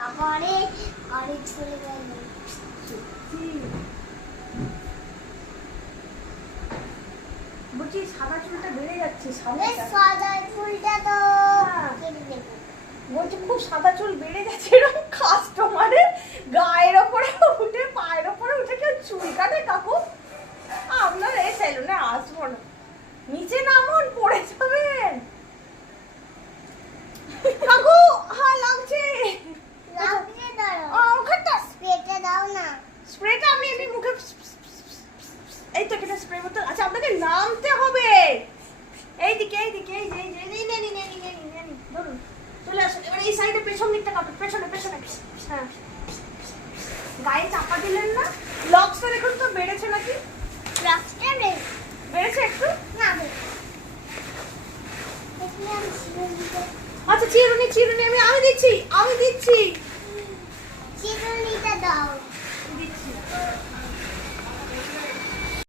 তারপরে গাড়ি চলে গেল। বলছি সাদা চুলটা বেড়ে যাচ্ছে। সাদা চুলটা তো কেটে দেবো। বলছি খুব সাদা চুল বেড়ে যাচ্ছে, এরকম কাস্টমারের গায়ের ওপরে উঠে পায়ের ওপরে উঠে কেউ চুল কাটে কাকু? আপনার এই সেলুনে আসবো না, নিচে নামুন, পড়ে যাবেন। কাকু হ্যাঁ লাগছে। লাগছে দাঁড়াও। ওখানটা স্প্রেটা দাও না। স্প্রেটা আমি এমনি মুখে এই তো এটা স্প্রে বোতল। আচ্ছা আপনাকে নামতে হবে। এইদিকে এইদিকে এই যে এই নেই ধরুন চলে আসুন। এবার এই সাইডে পেছন দিকটা কাটুন, পেছনে পেছনে। হ্যাঁ গায়ে চাপা দিলেন না? লক্সটা দেখুন তো বেড়েছে নাকি? লাস্টে বেড়েছে একটু? না এখানে আমি ছিল দিতে। আচ্ছা চিরুনি আমি দিচ্ছি।